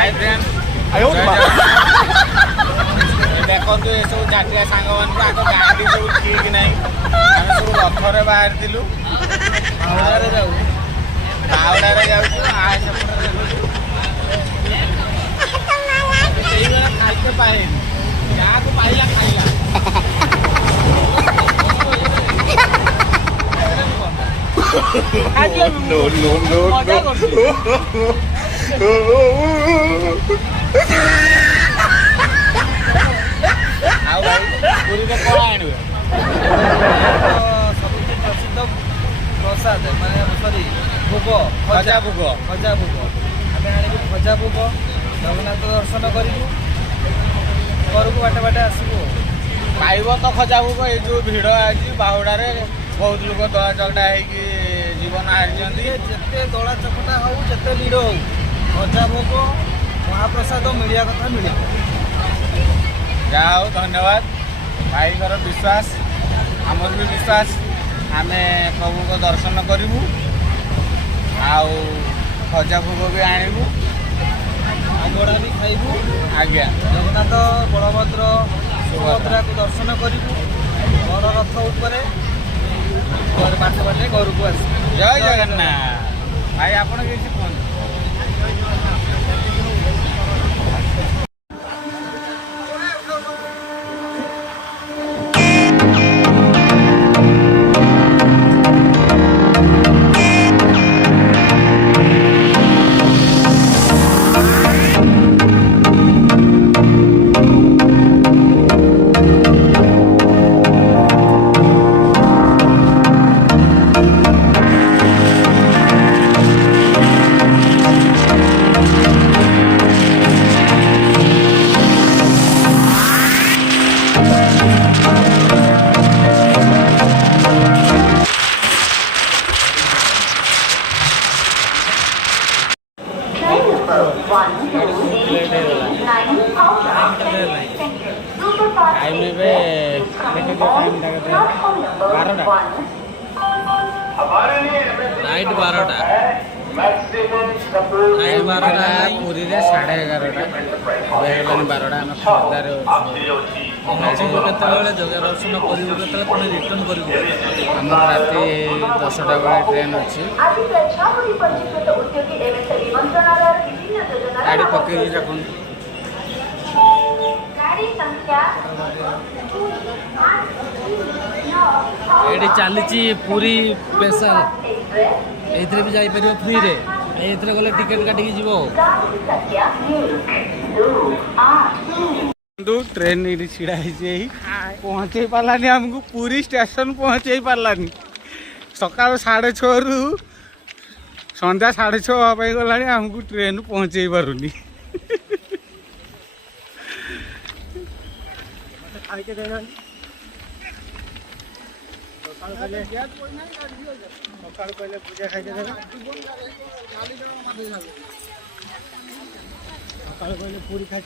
Hi friend देखो ये सब जातिया सांग मान गाड़ी सब ठीक नहीं आम सब रथरे बाहर दिलु बावड़े जाऊँ खाइते पाए क्या पाइला खाइला प्रसाद माने सॉरी भोग खजा भोग खजा भोग आम आणु खजा भोग जगन्नाथ दर्शन करूँ घर को बाटे बाटे आसबू पाइब तो खजा भोग ये जो भिड़ आज बाहुड़े बहुत लोग दला चकटा होगी जीवन हारी जिते दला चकटा हो जिते भिड़ हो खजा भोग महाप्रसाद मिलिया कथा मिले जहा हो धन्यवाद भाई विश्वास आमर भी विश्वास आम प्रभु को दर्शन करूँ आउ खजा भोग भी आणबू अगड़ा भी खाइबू आज्ञा जगन्नाथ बलभद्र सुभद्रा को दर्शन करूँ बड़ रथ उपरे बाटे बाटे घर को आस जय जगन्नाथ भाई आपण किसी कहते टाइम नाइट 12टा पुरी 11:30 12टा आम खदार केतले जगह दर्शन करूँ केतले पुणी रिटर्न करूँ आम राति 10टा बेले ट्रेन अच्छी गाड़ी पकई रखु ये चली पूरी स्पेशल ये भी जापर फ्री रे ये गले टिकेट काटिकी जीव ट्रेन ये छिड़ा पहुँचे पारानी आमको पूरी स्टेशन पहुँचे पारानी सका 6:30 रु संध्या 6:30 गला आमको ट्रेन पहुँचे पारुनी सकाल पहले पूजा खाई सकाल पहले पूरी खाई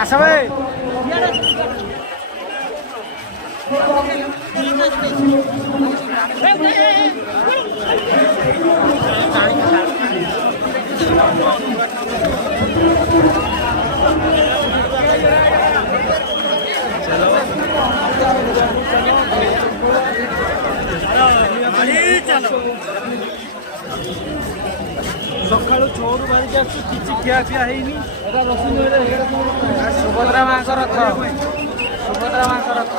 ଆସ ଭାଇ ସକାଳୁ 6ରୁ ବାହାରିକି ଆସୁ କିଛି ଖିଆପିଆ ହେଇନି ଏଟା ବସି ସୁଭଦ୍ରା ମାଙ୍କ ରଥ ସୁଭଦ୍ରା ମାଙ୍କ ରଥ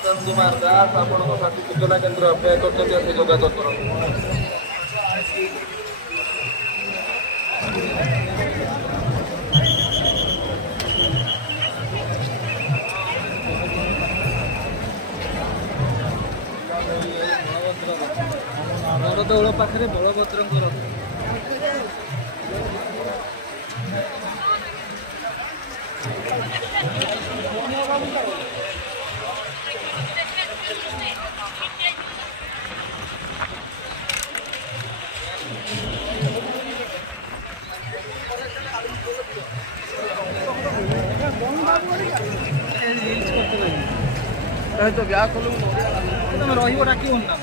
ପ୍ରଶାନ୍ତ କୁମାର ଦାସ ଆପଣଙ୍କ ସାଥୀ ସୂଚନା କେନ୍ଦ୍ର ଅପେକ୍ଷା କରିଛନ୍ତି ଆସି ଯୋଗାଯୋଗ କରନ୍ତୁ। ବଡ଼ଦେଉଳ ପାଖରେ ବଳଭଦ୍ରଙ୍କ ରଥ। तो ब्याह कलु तुम रहिबो डाकिबो ना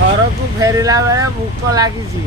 ଘରକୁ ଫେରିଲା ବେଳେ ଭୋକ ଲାଗିଛି।